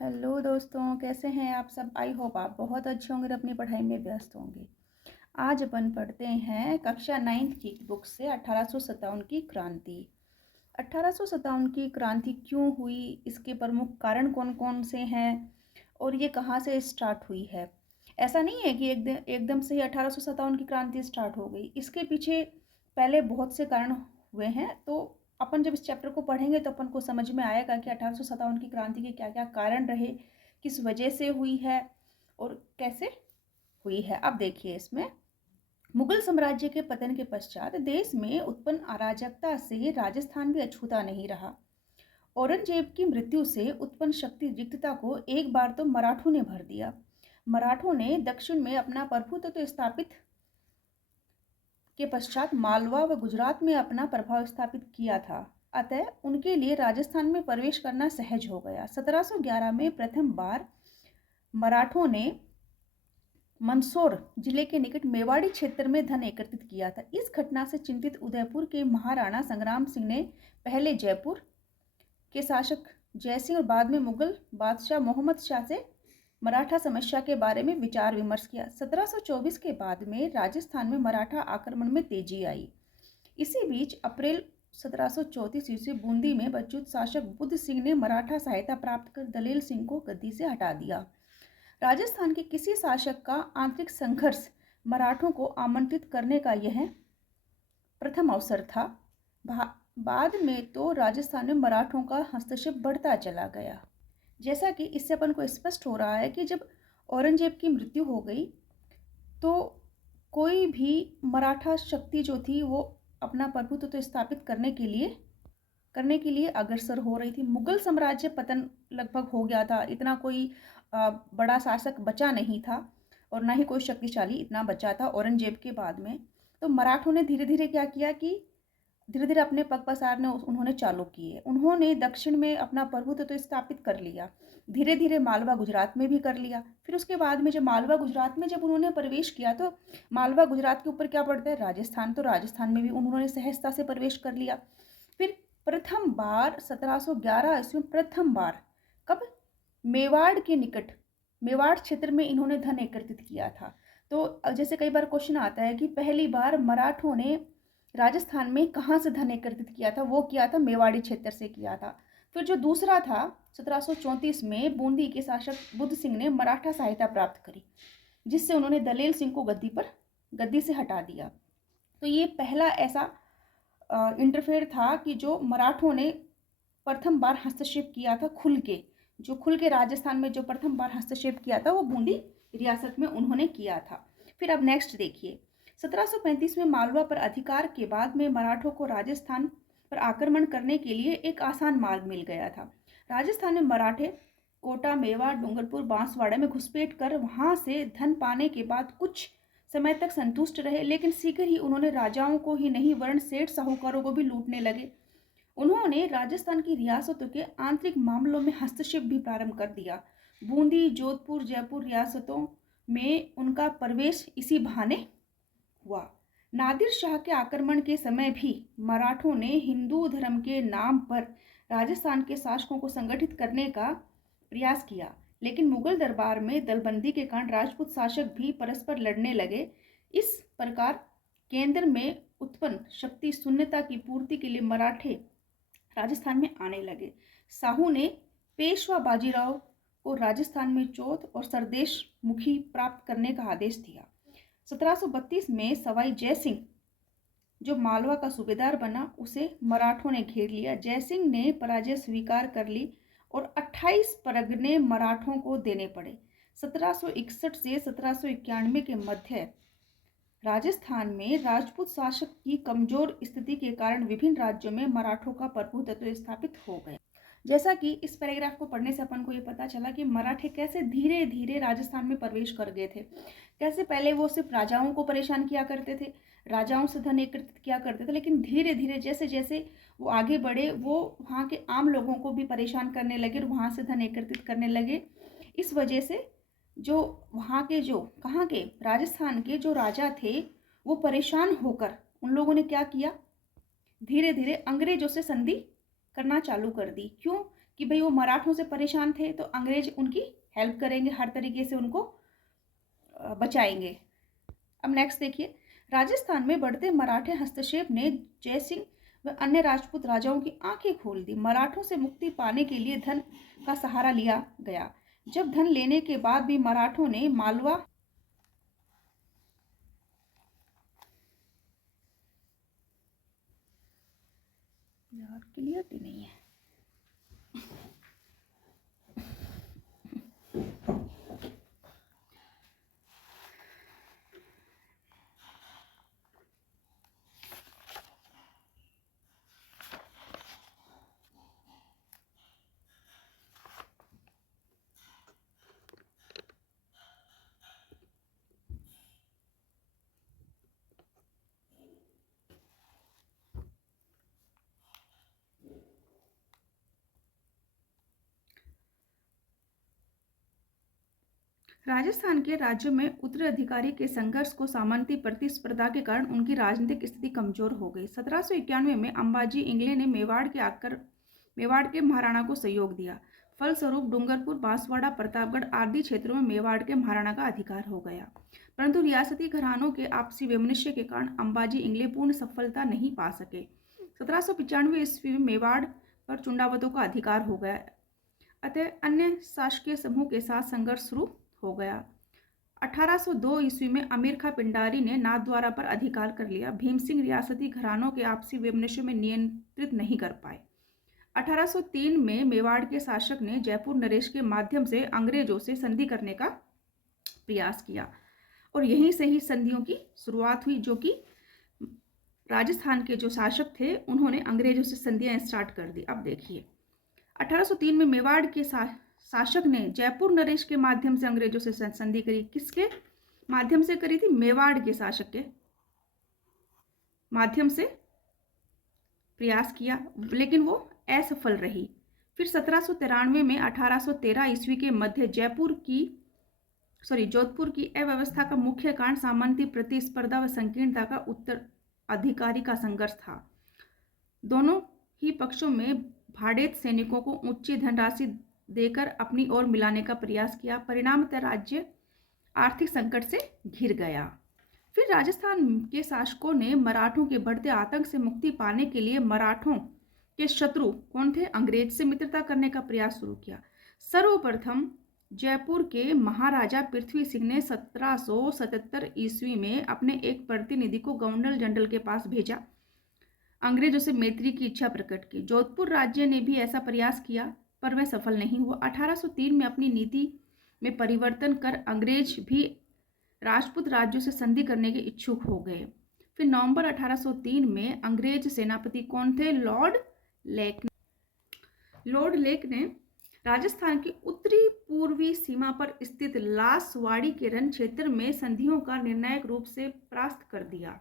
Hello दोस्तों, कैसे हैं आप सब। आई होप आप बहुत अच्छे होंगे और अपनी पढ़ाई में व्यस्त होंगे। आज अपन पढ़ते हैं कक्षा 9 की बुक से 1857 की क्रांति। 1857 की क्रांति क्यों हुई, इसके प्रमुख कारण कौन कौन से हैं और ये कहाँ से स्टार्ट हुई है। ऐसा नहीं है कि एकदम से ही 1857 की क्रांति स्टार्ट हो गई। इसके पीछे पहले बहुत से कारण हुए हैं। तो अपन जब इस चैप्टर को पढ़ेंगे तो अपन को समझ में आएगा कि 1857 की क्रांति के क्या क्या कारण रहे, किस वजह से हुई है और कैसे हुई है। अब देखिए, इसमें मुगल साम्राज्य के पतन के पश्चात देश में उत्पन्न अराजकता से राजस्थान भी अछूता नहीं रहा। औरंगजेब की मृत्यु से उत्पन्न शक्ति रिक्तता को एक बार तो मराठों ने भर दिया। मराठों ने दक्षिण में अपना प्रभुत्व स्थापित के पश्चात मालवा व गुजरात में अपना प्रभाव स्थापित किया था। अतः उनके लिए राजस्थान में प्रवेश करना सहज हो गया। 1711 में प्रथम बार मराठों ने मंदसौर जिले के निकट मेवाड़ी क्षेत्र में धन एकत्रित किया था। इस घटना से चिंतित उदयपुर के महाराणा संग्राम सिंह ने पहले जयपुर के शासक जयसिंह और बाद में मुगल बादशाह मोहम्मद शाह से मराठा समस्या के बारे में विचार विमर्श किया। 1724 के बाद में राजस्थान में मराठा आक्रमण में तेजी आई। इसी बीच अप्रैल 1734 ईस्वी बूंदी में बच्चूत शासक बुद्ध सिंह ने मराठा सहायता प्राप्त कर दलेल सिंह को गद्दी से हटा दिया। राजस्थान के किसी शासक का आंतरिक संघर्ष मराठों को आमंत्रित करने का यह प्रथम अवसर था। बाद में तो राजस्थान में मराठों का हस्तक्षेप बढ़ता चला गया। जैसा कि इससे अपन को स्पष्ट हो रहा है कि जब औरंगजेब की मृत्यु हो गई तो कोई भी मराठा शक्ति जो थी वो अपना प्रभुत्व तो स्थापित करने के लिए अग्रसर हो रही थी। मुगल साम्राज्य पतन लगभग हो गया था। इतना कोई बड़ा शासक बचा नहीं था और ना ही कोई शक्तिशाली इतना बचा था औरंगजेब के बाद में। तो मराठों ने धीरे धीरे क्या किया कि धीरे धीरे अपने पग पसारने उन्होंने चालू किए। उन्होंने दक्षिण में अपना प्रभुत्व तो स्थापित कर लिया, धीरे धीरे मालवा गुजरात में भी कर लिया। फिर उसके बाद में जब मालवा गुजरात में जब उन्होंने प्रवेश किया तो मालवा गुजरात के ऊपर क्या पड़ता है, राजस्थान। तो राजस्थान में भी उन्होंने सहजता से प्रवेश कर लिया। फिर प्रथम बार 1711 ईस्वी में प्रथम बार कब, मेवाड़ के निकट मेवाड़ क्षेत्र में इन्होंने धन एकत्रित किया था। तो जैसे कई बार क्वेश्चन आता है कि पहली बार मराठों ने राजस्थान में कहाँ से धन एकत्रित किया था, वो किया था मेवाड़ी क्षेत्र से किया था। फिर जो दूसरा था 1734 में बूंदी के शासक बुद्ध सिंह ने मराठा सहायता प्राप्त करी, जिससे उन्होंने दलेल सिंह को गद्दी से हटा दिया। तो ये पहला ऐसा इंटरफेयर था कि जो मराठों ने प्रथम बार हस्तक्षेप किया था खुल के राजस्थान में जो प्रथम बार हस्तक्षेप किया था वो बूंदी रियासत में उन्होंने किया था। फिर अब नेक्स्ट देखिए, 1735 में मालवा पर अधिकार के बाद में मराठों को राजस्थान पर आक्रमण करने के लिए एक आसान मार्ग मिल गया था। राजस्थान में मराठे कोटा, मेवाड़, डूंगरपुर, बांसवाड़ा में घुसपैठ कर वहां से धन पाने के बाद कुछ समय तक संतुष्ट रहे, लेकिन शीघ्र ही उन्होंने राजाओं को ही नहीं वरन सेठ साहूकारों को भी लूटने लगे। उन्होंने राजस्थान की रियासतों के आंतरिक मामलों में हस्तक्षेप भी प्रारंभ कर दिया। बूंदी, जोधपुर, जयपुर रियासतों में उनका प्रवेश इसी बहाने हुआ। नादिर शाह के आक्रमण के समय भी मराठों ने हिंदू धर्म के नाम पर राजस्थान के शासकों को संगठित करने का प्रयास किया, लेकिन मुगल दरबार में दलबंदी के कारण राजपूत शासक भी परस्पर लड़ने लगे। इस प्रकार केंद्र में उत्पन्न शक्ति शून्यता की पूर्ति के लिए मराठे राजस्थान में आने लगे। साहू ने पेशवा बाजीराव को राजस्थान में चौथ और सरदेश मुखी प्राप्त करने का आदेश दिया। 1732 में सवाई जयसिंह जो मालवा का सूबेदार बना, उसे मराठों ने घेर लिया। जयसिंह ने पराजय स्वीकार कर ली और 28 परगने मराठों को देने पड़े। 1761 से 1791 के मध्य राजस्थान में राजपूत शासक की कमजोर स्थिति के कारण विभिन्न राज्यों में मराठों का प्रभुत्व स्थापित हो गया। जैसा कि इस पैराग्राफ को पढ़ने से अपन को ये पता चला कि मराठे कैसे धीरे धीरे राजस्थान में प्रवेश कर गए थे। कैसे पहले वो सिर्फ राजाओं को परेशान किया करते थे, राजाओं से धन एकत्रित किया करते थे, लेकिन धीरे धीरे जैसे जैसे वो आगे बढ़े वो वहाँ के आम लोगों को भी परेशान करने लगे और वहाँ से धन एकत्रित करने लगे। इस वजह से जो वहाँ के जो कहाँ के राजस्थान के जो राजा थे वो परेशान होकर उन लोगों ने क्या किया, धीरे धीरे अंग्रेजों से संधि करना चालू कर दी। क्यों कि भाई वो मराठों से परेशान थे तो अंग्रेज उनकी हेल्प करेंगे, हर तरीके से उनको बचाएंगे। अब नेक्स्ट देखिए, राजस्थान में बढ़ते मराठे हस्तक्षेप ने जयसिंह व अन्य राजपूत राजाओं की आंखें खोल दी। मराठों से मुक्ति पाने के लिए धन का सहारा लिया गया। जब धन लेने के बाद भी मराठों ने मालवा यार क्लियरिटी नहीं है। राजस्थान के राज्यों में उत्तराधिकारी के संघर्ष को सामंती प्रतिस्पर्धा के कारण उनकी राजनीतिक स्थिति कमजोर हो गई। 1791 में अंबाजी इंगले ने मेवाड़ के महाराणा को सहयोग दिया। फलस्वरूप डूंगरपुर, बांसवाड़ा, प्रतापगढ़ आदि क्षेत्रों में मेवाड़ के महाराणा का अधिकार हो गया। परंतु रियासती घरानों के आपसी वैमनस्य के कारण अंबाजी इंगले पूर्ण सफलता नहीं पा सके। 1795 ईस्वी में मेवाड़ पर चुंडावतों का अधिकार हो गया, अतः अन्य शासकीय समूह के साथ संघर्ष शुरू हो गया। 1802 ईस्वी में अमीर खां पिंडारी ने नाथद्वारा पर अधिकार कर लिया। भीम सिंह रियासती घरानों के आपसी वैमनस्य में नियंत्रित नहीं कर पाए। 1803 में मेवाड़ के शासक ने जयपुर नरेश के माध्यम से अंग्रेजों से संधि करने का प्रयास किया और यहीं से ही संधियों की शुरुआत हुई, जो कि राजस्थान के जो शासक थे उन्होंने अंग्रेजों से संधियां स्टार्ट कर दी। अब देखिए, 1803 में मेवाड़ के शासक ने जयपुर नरेश के माध्यम से अंग्रेजों से संधि करी। किसके माध्यम से करी थी? मेवाड़ के शासक के माध्यम से प्रयास किया, लेकिन वो असफल रही। फिर 1793 में 1813 ईस्वी के मध्य जोधपुर की अव्यवस्था का मुख्य कारण सामंती प्रतिस्पर्धा व संकीर्णता का उत्तराधिकारी का संघर्ष था। दोनों ही पक्षों में भाड़ेत सैनिकों को उच्च धनराशि देकर अपनी ओर मिलाने का प्रयास किया। परिणामतः राज्य आर्थिक संकट से घिर गया। फिर राजस्थान के शासकों ने मराठों के बढ़ते आतंक से मुक्ति पाने के लिए मराठों के शत्रु कौन थे? अंग्रेज से मित्रता करने का प्रयास शुरू किया। सर्वप्रथम जयपुर के महाराजा पृथ्वी सिंह ने 1777 ईस्वी में अपने एक प्रतिनिधि को गवर्नर जनरल के पास भेजा, अंग्रेजों से मैत्री की इच्छा प्रकट की। जोधपुर राज्य ने भी ऐसा प्रयास किया पर वह सफल नहीं हुआ। 1803 में अपनी नीति में परिवर्तन कर अंग्रेज भी राजपूत राज्यों से संधि करने के इच्छुक हो गए। फिर नवंबर 1803 में अंग्रेज सेनापति कौन थे? लॉर्ड लेक ने राजस्थान की उत्तरी पूर्वी सीमा पर स्थित लासवाड़ी के रण क्षेत्र में संधियों का निर्णायक रूप से परास्त कर दिया।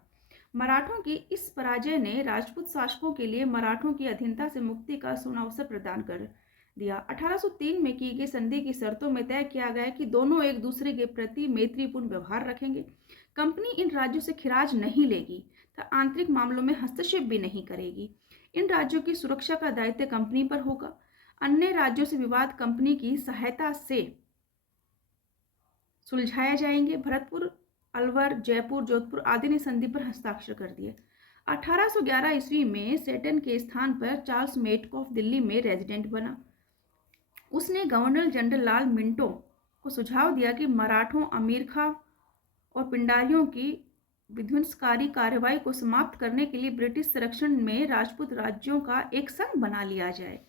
मराठों की इस पराजय ने राजपूत शासकों के लिए मराठों की अधीनता से मुक्ति का सुवर्ण अवसर प्रदान कर दिया। 1803 में की गई संधि की शर्तों में तय किया गया कि दोनों एक दूसरे के प्रति मैत्रीपूर्ण व्यवहार रखेंगे। कंपनी इन राज्यों से खिराज नहीं लेगी तथा आंतरिक मामलों में हस्तक्षेप भी नहीं करेगी। इन राज्यों की सुरक्षा का दायित्व कंपनी पर होगा। अन्य राज्यों से विवाद कंपनी की सहायता से सुलझाया जाएंगे। भरतपुर, अलवर, जयपुर, जोधपुर आदि ने संधि पर हस्ताक्षर कर दिए। 1811 ईस्वी में सेटन के स्थान पर चार्ल्स मेटकॉफ दिल्ली में रेजिडेंट बना। उसने गवर्नर जनरल लाल मिंटो को सुझाव दिया कि मराठों, अमीर खां और पिंडारियों की विध्वंसकारी कार्रवाई को समाप्त करने के लिए ब्रिटिश संरक्षण में राजपूत राज्यों का एक संघ बना लिया जाए।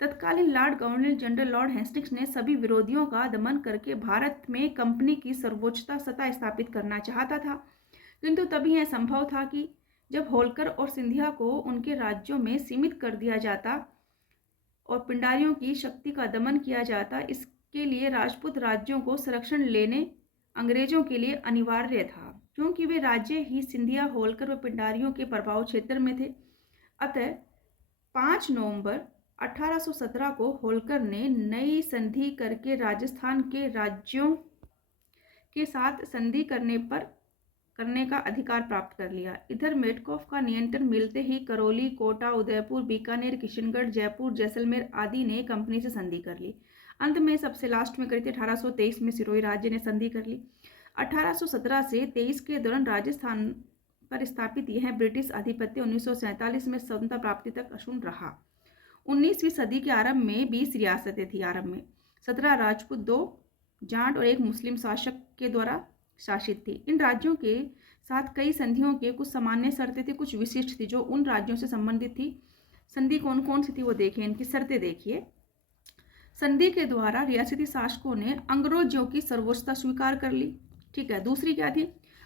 तत्कालीन Lord governor general Lord Hastings ने सभी विरोधियों का दमन करके भारत में कंपनी की सर्वोच्चता सत्ता स्थापित करना चाहता था, किंतु तभी यह संभव था कि जब होलकर और सिंधिया को उनके राज्यों में सीमित कर दिया जाता और पिंडारियों की शक्ति का दमन किया जाता। इसके लिए राजपूत राज्यों को संरक्षण लेने अंग्रेजों के लिए अनिवार्य था, क्योंकि वे राज्य ही सिंधिया, होलकर व पिंडारियों के प्रभाव क्षेत्र में थे। अतः 5 नवंबर 1817 को होलकर ने नई संधि करके राजस्थान के राज्यों के साथ संधि करने पर करने का अधिकार प्राप्त कर लिया। इधर मेडकॉफ का नियंत्रण मिलते ही करौली, कोटा, उदयपुर, बीकानेर, किशनगढ़, जयपुर, जैसलमेर आदि ने कंपनी से संधि कर ली। अंत में सबसे लास्ट में करी थी 1823 में सिरोही राज्य ने संधि कर ली। 1817 से 23 के दौरान राजस्थान पर स्थापित यह ब्रिटिश आधिपत्य 1947 में स्वतंत्रता प्राप्ति तक अक्षुण्ण रहा। 19वीं सदी के आरंभ में 20 रियासतें थी। आरंभ में 17 राजपूत, 2 जाट और 1 मुस्लिम शासक के द्वारा शासित थी। इन राज्यों के साथ कई संधियों के कुछ सामान्य शर्तें थी, कुछ विशिष्ट थी जो उन राज्यों से संबंधित थी। संधि कौन कौन सी थी वो देखिए, इनकी शर्तें देखिए। संधि के द्वारा रियासती शासकों ने अंग्रेजों की सर्वोच्चता स्वीकार कर ली। ठीक है। दूसरी क्या थी?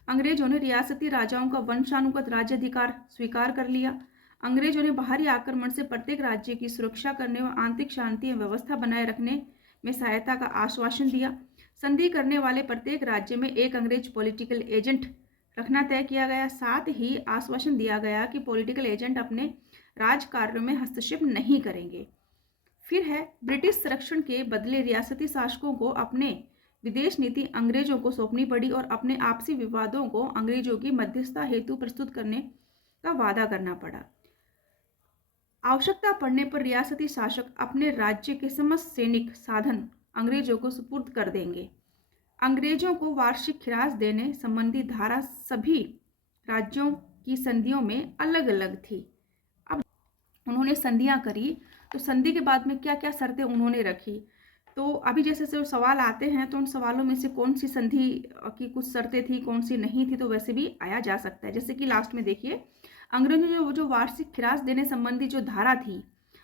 अंग्रेजों ने रियासती राजाओं का वंशानुगत राज्याधिकार स्वीकार कर लिया। अंग्रेजों ने बाहरी आक्रमण से प्रत्येक राज्य की सुरक्षा करने व आंतरिक शांति एवं व्यवस्था बनाए रखने में सहायता का आश्वासन दिया। संधि करने वाले प्रत्येक राज्य में एक अंग्रेज पॉलिटिकल एजेंट रखना तय किया गया। साथ ही आश्वासन दिया गया कि पॉलिटिकल एजेंट अपने राज कार्यों में हस्तक्षेप नहीं करेंगे। फिर है ब्रिटिश संरक्षण के बदले रियासती शासकों को अपने विदेश नीति अंग्रेजों को सौंपनी पड़ी और अपने आपसी विवादों को अंग्रेजों की मध्यस्थता हेतु प्रस्तुत करने का वादा करना पड़ा। आवश्यकता पड़ने पर रियासती शासक अपने राज्य के समस्त सैनिक साधन अंग्रेजों को सुपुर्द कर देंगे। अंग्रेजों को वार्षिक खिराज देने संबंधी धारा सभी राज्यों की संधियों में अलग अलग थी। अब उन्होंने संधियां करी तो संधि के बाद में क्या क्या शर्तें उन्होंने रखी, तो अभी जैसे जो सवाल आते हैं तो उन सवालों में से कौन सी संधि की कुछ शर्तें थी, कौन सी नहीं थी, तो वैसे भी आया जा सकता है। जैसे कि लास्ट में देखिए, अंग्रेजों ने जो वार्षिक खिराज देने संबंधी जो धारा थी,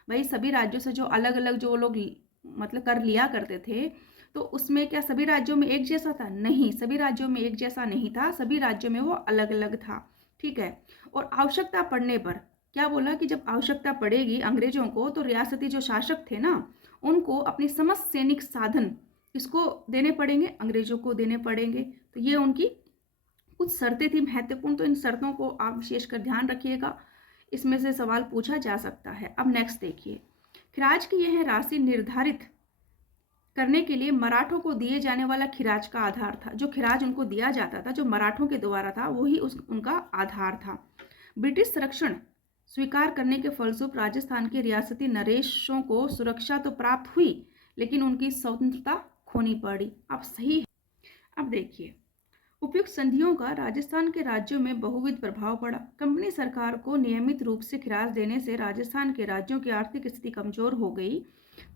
भाई सभी राज्यों से जो अलग अलग जो लोग मतलब कर लिया करते थे, तो उसमें क्या सभी राज्यों में एक जैसा था? नहीं, सभी राज्यों में एक जैसा नहीं था, सभी राज्यों में वो अलग अलग था। ठीक है। और आवश्यकता पड़ने पर क्या बोला कि जब आवश्यकता पड़ेगी अंग्रेजों को तो रियासती जो शासक थे ना, उनको अपने समस्त सैनिक साधन किसको देने पड़ेंगे? अंग्रेजों को देने पड़ेंगे। तो ये उनकी कुछ शर्तें थी महत्वपूर्ण, तो इन शर्तों को आप विशेषकर ध्यान रखिएगा, इसमें से सवाल पूछा जा सकता है। अब नेक्स्ट देखिए, खिराज की यह राशि निर्धारित करने के लिए मराठों को दिए जाने वाला खिराज का आधार था। जो खिराज उनको दिया जाता था, जो मराठों के द्वारा था, वही उनका आधार था। ब्रिटिश संरक्षण स्वीकार करने के फलस्वरूप राजस्थान के रियासती नरेशों को सुरक्षा तो प्राप्त हुई, लेकिन उनकी स्वतंत्रता खोनी पड़ी। अब सही है। अब देखिए, उपयुक्त संधियों का राजस्थान के राज्यों में बहुविध प्रभाव पड़ा। कंपनी सरकार को नियमित रूप से खिराज देने से राजस्थान के राज्यों की आर्थिक स्थिति कमजोर हो गई।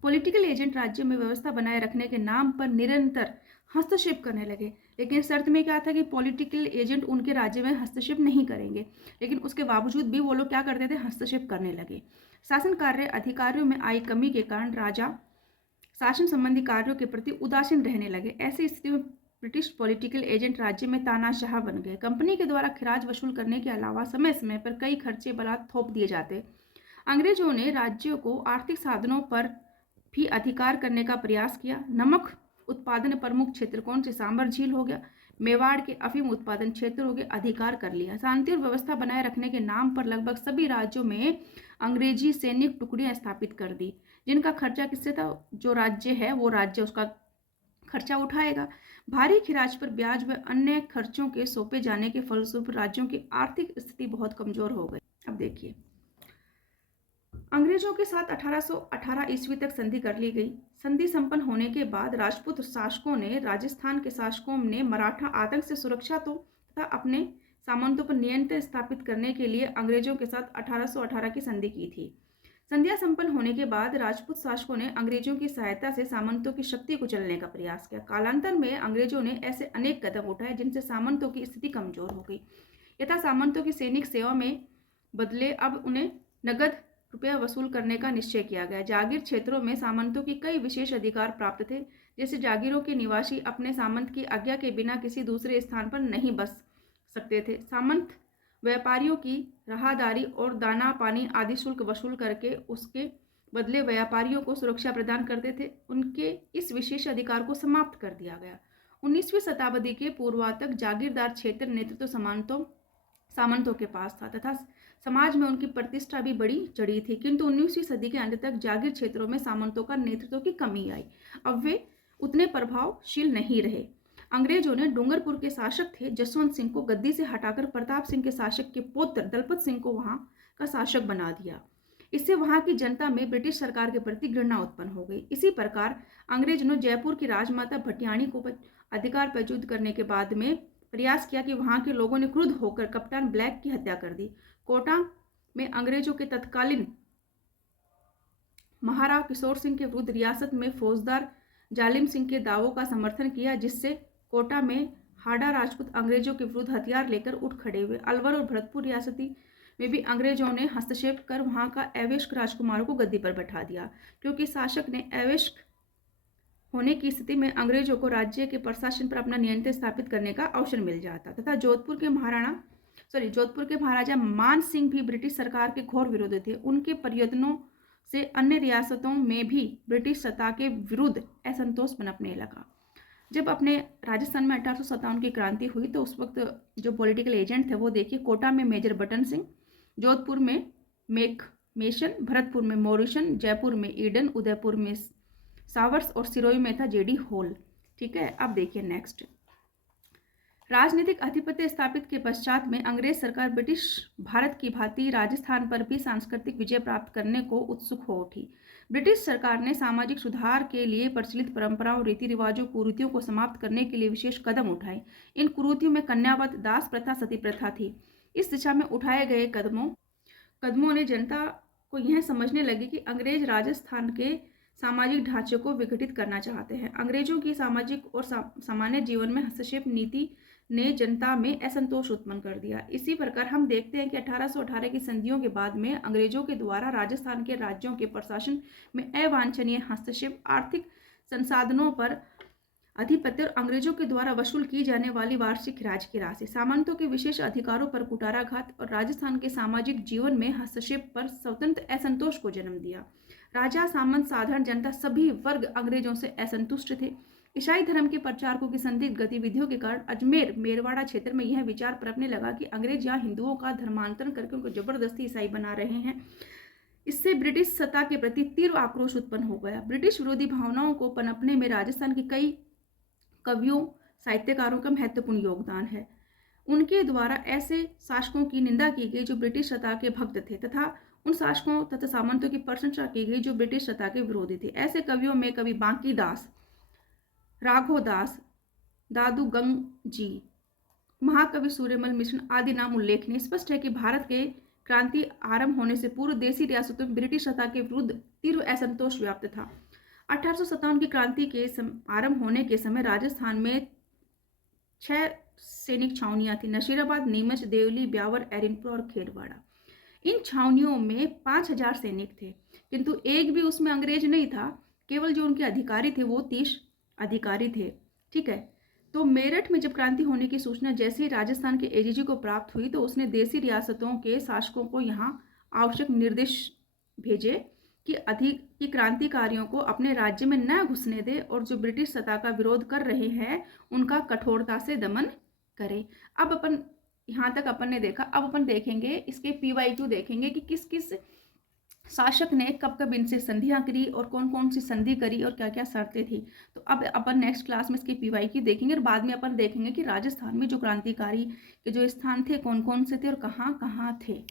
पॉलिटिकल एजेंट राज्य में व्यवस्था बनाए रखने के नाम पर निरंतर हस्तक्षेप करने लगे, लेकिन शर्त में क्या था कि पॉलिटिकल एजेंट उनके राज्य में हस्तक्षेप नहीं करेंगे, लेकिन उसके बावजूद भी वो लोग क्या करते थे? हस्तक्षेप करने लगे। शासन कार्य अधिकारियों में आई कमी के कारण राजा शासन संबंधी कार्यों के प्रति उदासीन रहने लगे। ऐसी स्थिति में ब्रिटिश पॉलिटिकल एजेंट राज्य में तानाशाह बन गए। कंपनी के द्वारा खिराज वसूल करने के अलावा समय समय पर कई खर्चे बलात् थोप दिए जाते। अंग्रेजों ने राज्यों को आर्थिक साधनों पर भी अधिकार करने का प्रयास किया। नमक उत्पादन प्रमुख क्षेत्र कौन से? सांबर झील हो गया, मेवाड़ के अफीम उत्पादन क्षेत्र हो गए, अधिकार कर लिया। शांति और व्यवस्था बनाए रखने के नाम पर लगभग सभी राज्यों में अंग्रेजी सैनिक टुकड़ियां स्थापित कर दी, जिनका खर्चा किससे था? जो राज्य है वो राज्य उसका खर्चा उठाएगा। भारी खिराज पर ब्याज व अन्य खर्चों के सौंपे जाने के फलस्वरूप राज्यों की आर्थिक स्थिति बहुत कमजोर हो गई। अब देखिए, अंग्रेजों के साथ 1818 ईस्वी तक संधि कर ली गई। संधि संपन्न होने के बाद राजपूत शासकों ने राजस्थान के शासकों ने मराठा आतंक से सुरक्षा तो तथा अपने सामंतों पर नियंत्रण स्थापित करने के लिए अंग्रेजों के साथ 1818 की संधि की थी। संध्या संपन्न होने के बाद राजपूत शासकों ने अंग्रेजों की सहायता से सामंतों की शक्ति को कुचलने का प्रयास किया। कालांतर में अंग्रेजों ने ऐसे अनेक कदम उठाए जिनसे सामंतों की स्थिति कमजोर हो गई। यथा सामंतों की सैनिक सेवा में बदले अब उन्हें नगद रुपया वसूल करने का निश्चय किया गया। जागीर क्षेत्रों में सामंतों की कई विशेष अधिकार प्राप्त थे, जैसे जागीरों के निवासी अपने सामंत की आज्ञा के बिना किसी दूसरे स्थान पर नहीं बस सकते थे। सामंत व्यापारियों की राहदारी और दाना पानी आदि शुल्क वसूल करके उसके बदले व्यापारियों को सुरक्षा प्रदान करते थे। उनके इस विशेष अधिकार को समाप्त कर दिया गया। 19वीं शताब्दी के पूर्वातक जागीरदार क्षेत्र नेतृत्व सामंतों के पास था तथा समाज में उनकी प्रतिष्ठा भी बड़ी चढ़ी थी, किंतु 19वीं सदी के अंत तक जागीर क्षेत्रों में सामंतों का नेतृत्व की कमी आई। अब वे उतने प्रभावशील नहीं रहे। अंग्रेजों ने डूंगरपुर के शासक थे जसवंत सिंह को गद्दी से हटाकर प्रताप सिंह के शासक के पुत्र दलपत सिंह को वहां का शासक बना दिया। इससे वहां की जनता में ब्रिटिश सरकार के प्रति घृणा उत्पन्न हो गई। इसी प्रकार अंग्रेजों ने जयपुर की राजमाता भटियाणी को अधिकार प्रच्युत करने के बाद में प्रयास किया कि वहां के लोगों ने क्रुद्ध होकर कप्तान ब्लैक की हत्या कर दी। कोटा में अंग्रेजों के तत्कालीन महाराणा किशोर सिंह के विरुद्ध रियासत में फौजदार जालिम सिंह के दावों का समर्थन किया, जिससे कोटा में हाड़ा राजपूत अंग्रेजों के विरुद्ध हथियार लेकर उठ खड़े हुए। अलवर और भरतपुर रियासती में भी अंग्रेजों ने हस्तक्षेप कर वहां का अवैष्क राजकुमारों को गद्दी पर बैठा दिया, क्योंकि शासक ने अवैष्क होने की स्थिति में अंग्रेजों को राज्य के प्रशासन पर अपना नियंत्रण स्थापित करने का अवसर मिल जाता। तथा जोधपुर के महाराजा मान सिंह भी ब्रिटिश सरकार के घोर विरोधी थे। उनके प्रयत्नों से अन्य रियासतों में भी ब्रिटिश सत्ता के विरुद्ध असंतोष पनपने लगा। जब अपने राजस्थान में 1857 की क्रांति हुई तो उस वक्त जो पॉलिटिकल एजेंट थे वो देखिए, कोटा में मेजर बटन सिंह, जोधपुर में मेक मेशन, भरतपुर में मोरिसन, जयपुर में ईडन, उदयपुर में सावर्स और सिरोही में था जेडी होल। ठीक है, अब देखिए नेक्स्ट। राजनीतिक आधिपत्य स्थापित के पश्चात में अंग्रेज सरकार ब्रिटिश भारत की भांति राजस्थान पर भी सांस्कृतिक विजय प्राप्त करने को उत्सुक हो उठी। ब्रिटिश सरकार ने सामाजिक सुधार के लिए प्रचलित परंपराओं, रीति रिवाजों, कुरीतियों को समाप्त करने के लिए विशेष कदम उठाए। इन कुरीतियों में कन्यावध, दास प्रथा, सती प्रथा थी। इस दिशा में उठाए गए कदमों ने जनता को यह समझने लगी कि अंग्रेज राजस्थान के सामाजिक ढांचे को विघटित करना चाहते हैं। अंग्रेजों की सामाजिक और सामान्य जीवन में हस्तक्षेप नीति ने जनता में असंतोष उत्पन्न कर दिया। इसी प्रकार हम देखते हैं कि 1818 की संधियों के बाद में अंग्रेजों के द्वारा राजस्थान के राज्यों के प्रशासन में अवांछनीय हस्तक्षेप, आर्थिक संसाधनों पर अधिपत्य और अंग्रेजों के द्वारा वसूल की जाने वाली वार्षिक खराज की राशि, सामंतों के विशेष अधिकारों पर कुठाराघात और राजस्थान के सामाजिक जीवन में हस्तक्षेप पर स्वतंत्र असंतोष को जन्म दिया। राजा, सामंत, साधारण जनता सभी वर्ग अंग्रेजों से असंतुष्ट थे। ईसाई धर्म के प्रचारकों की संदिग्ध गतिविधियों के कारण अजमेर मेरवाड़ा क्षेत्र में यह विचार पनपने लगा कि अंग्रेज यहाँ हिंदुओं का धर्मांतरण करके उनको जबरदस्ती ईसाई बना रहे हैं। इससे ब्रिटिश सत्ता के प्रति तीव्र आक्रोश उत्पन्न हो गया। ब्रिटिश विरोधी भावनाओं को पनपने में राजस्थान के कई कवियों, साहित्यकारों का महत्वपूर्ण योगदान है। उनके द्वारा ऐसे शासकों की निंदा की गई जो ब्रिटिश सत्ता के भक्त थे तथा उन शासकों तथा सामंतों की प्रशंसा की गई जो ब्रिटिश सत्ता के विरोधी थे। ऐसे कवियों में कवि बांकी दास, राघव दास, दादू गंग जी, महाकवि सूर्यमल मिश्र आदि नाम उल्लेखनीय। स्पष्ट है कि भारत के क्रांति आरंभ होने से पूर्व देशी रियासतों में ब्रिटिश सत्ता के विरुद्ध तीव्र असंतोष व्याप्त था। 1857 की क्रांति के आरंभ होने के समय राजस्थान में 6 सैनिक छावनियां थी: नशीराबाद, नीमच, देवली, ब्यावर, एरिनपुर और खेरवाड़ा। इन छावनियों में 5000 सैनिक थे, किंतु एक भी उसमें अंग्रेज नहीं था। केवल जो उनके अधिकारी थे वो 30 अधिकारी थे। ठीक है, तो मेरठ में जब क्रांति होने की सूचना जैसे ही राजस्थान के एजीजी को प्राप्त हुई तो उसने देशी रियासतों के शासकों को यहाँ आवश्यक निर्देश भेजे कि क्रांतिकारियों को अपने राज्य में न घुसने दे और जो ब्रिटिश सत्ता का विरोध कर रहे हैं उनका कठोरता से दमन करे। अब अपन यहाँ तक अपन ने देखा, अब अपन देखेंगे इसके PYQ देखेंगे कि किस किस शासक ने कब कब इनसे संधियां करी और कौन कौन सी संधि करी और क्या क्या शर्तें थी। तो अब अपन नेक्स्ट क्लास में इसके PYQ देखेंगे और बाद में अपन देखेंगे कि राजस्थान में जो क्रांतिकारी के जो स्थान थे कौन कौन से थे और कहाँ कहाँ थे।